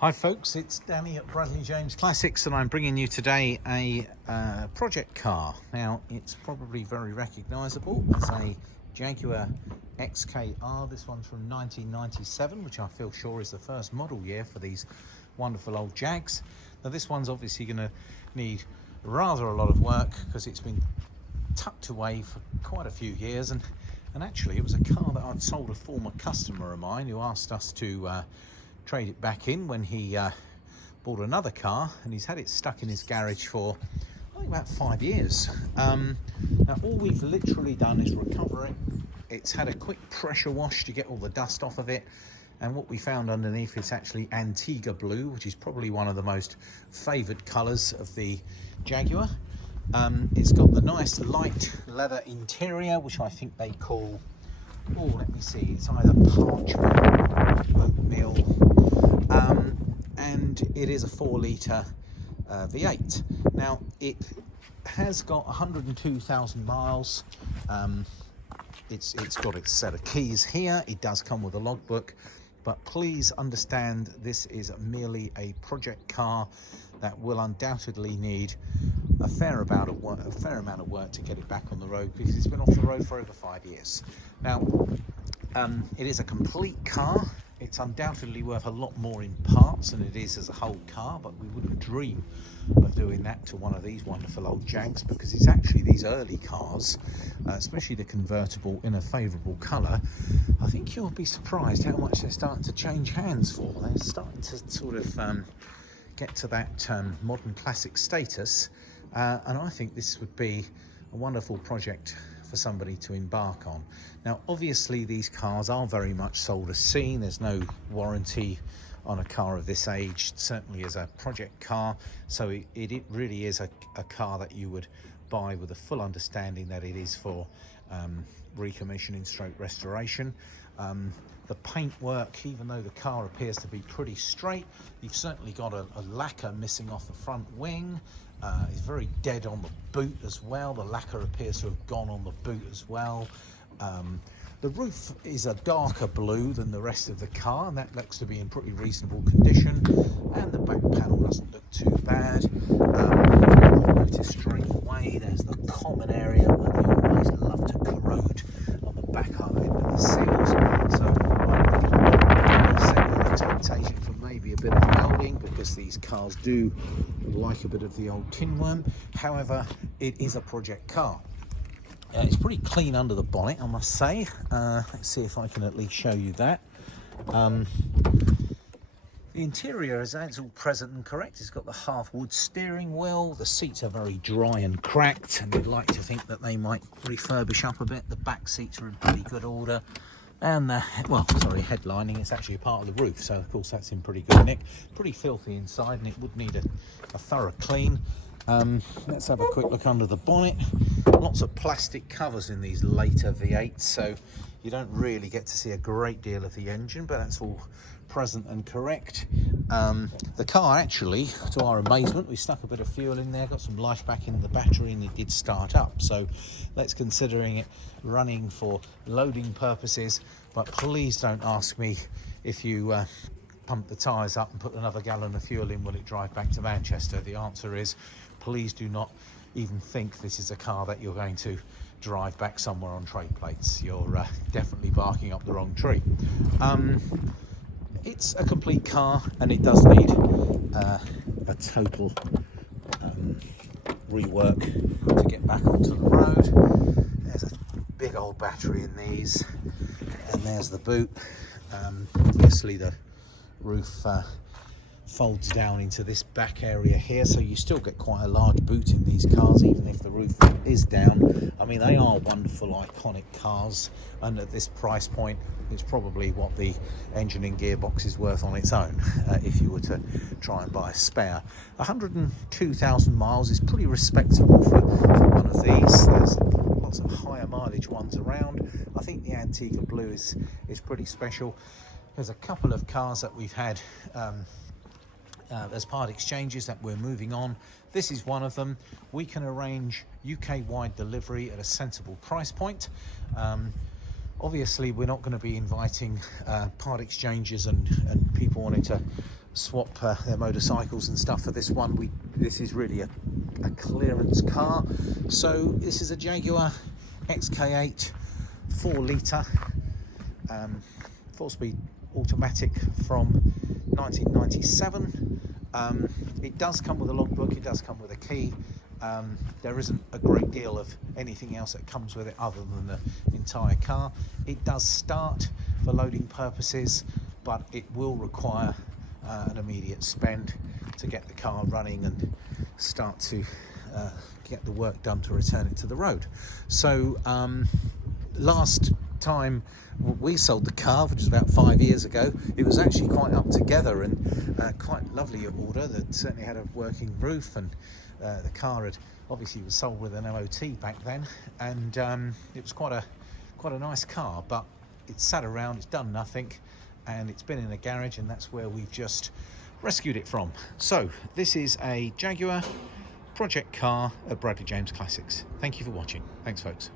Hi folks, it's Danny at Bradley James Classics and I'm bringing you today a project car. Now it's probably very recognisable as a Jaguar XK8. This one's from 1997, which I feel sure is the first model year for these wonderful old Jags. Now this one's obviously going to need rather a lot of work because it's been tucked away for quite a few years, and actually it was a car that I'd sold a former customer of mine who asked us to trade it back in when he bought another car, and he's had it stuck in his garage for I think about 5 years. Now all we've literally done is recover it. It's had a quick pressure wash to get all the dust off of it, and what we found underneath is actually Antigua blue, which is probably one of the most favoured colours of the Jaguar. It's got the nice light leather interior, which I think they call, oh let me see, it's either parchment, oatmeal, and it is a 4-litre V8. Now it has got 102,000 miles. It's got its set of keys here. It does come with a logbook, but please understand this is merely a project car that will undoubtedly need a fair amount of work to get it back on the road, because it's been off the road for over 5 years. Now it is a complete car. It's undoubtedly worth a lot more in parts than it is as a whole car, but we wouldn't dream of doing that to one of these wonderful old Jags, because it's actually these early cars, especially the convertible in a favourable colour. I think you'll be surprised how much they're starting to change hands for. They're starting to sort of get to that modern classic status, and I think this would be a wonderful project for somebody to embark on. Now obviously these cars are very much sold as seen. There's no warranty on a car of this age, certainly as a project car, so it really is a car that you would buy with a full understanding that it is for recommissioning stroke restoration. The paintwork, even though the car appears to be pretty straight, you've certainly got a lacquer missing off the front wing. It's very dead on the boot as well. The lacquer appears to have gone on the boot as well. The roof is a darker blue than the rest of the car, and that looks to be in pretty reasonable condition. And the back panel doesn't look too bad. Notice straight away there's the common area where they always love to corrode on the back end of the seals. So I would set an expectation for maybe a bit of welding, because these cars do like a bit of the old tin worm. However, it is a project car. It's pretty clean under the bonnet, I must say. Let's see if I can at least show you that. The interior is all present and correct. It's got the half wood steering wheel. The seats are very dry and cracked, and you'd like to think that they might refurbish up a bit. The back seats are in pretty good order. And the, well, sorry, headlining, it's actually a part of the roof, so of course that's in pretty good nick. Pretty filthy inside, and it would need a thorough clean. Let's have a quick look under the bonnet. Lots of plastic covers in these later V8s, so you don't really get to see a great deal of the engine, but that's all present and correct. The car actually, to our amazement, we stuck a bit of fuel in there, got some life back in the battery, and it did start up. So let's considering it running for loading purposes, but please don't ask me if you pump the tyres up and put another gallon of fuel in, will it drive back to Manchester? The answer is please do not even think this is a car that you're going to drive back somewhere on trade plates. You're definitely barking up the wrong tree. It's a complete car, and it does need a total rework to get back onto the road. There's a big old battery in these, and there's the boot. Obviously the roof folds down into this back area here, so you still get quite a large boot in these cars, even if the roof is down. I mean, they are wonderful, iconic cars, and at this price point, it's probably what the engine and gearbox is worth on its own, if you were to try and buy a spare. 102,000 miles is pretty respectable for one of these. There's lots of higher mileage ones around. I think the Antigua blue is pretty special. There's a couple of cars that we've had as part exchanges that we're moving on. This is one of them. We can arrange UK-wide delivery at a sensible price point. Obviously, we're not going to be inviting part exchanges and people wanting to swap their motorcycles and stuff for this one. This is really a clearance car. So this is a Jaguar XK8 4-litre 4-speed automatic from 1997. It does come with a logbook, it does come with a key. There isn't a great deal of anything else that comes with it other than the entire car. It does start for loading purposes, but it will require an immediate spend to get the car running and start to get the work done to return it to the road. So last time we sold the car, which was about 5 years ago, it was actually quite up together and quite lovely order that certainly had a working roof, and the car had obviously was sold with an MOT back then, and it was quite a nice car, but it's sat around, it's done nothing, and it's been in a garage, and that's where we've just rescued it from. So this is a Jaguar project car at Bradley James Classics. Thank you for watching. Thanks, folks.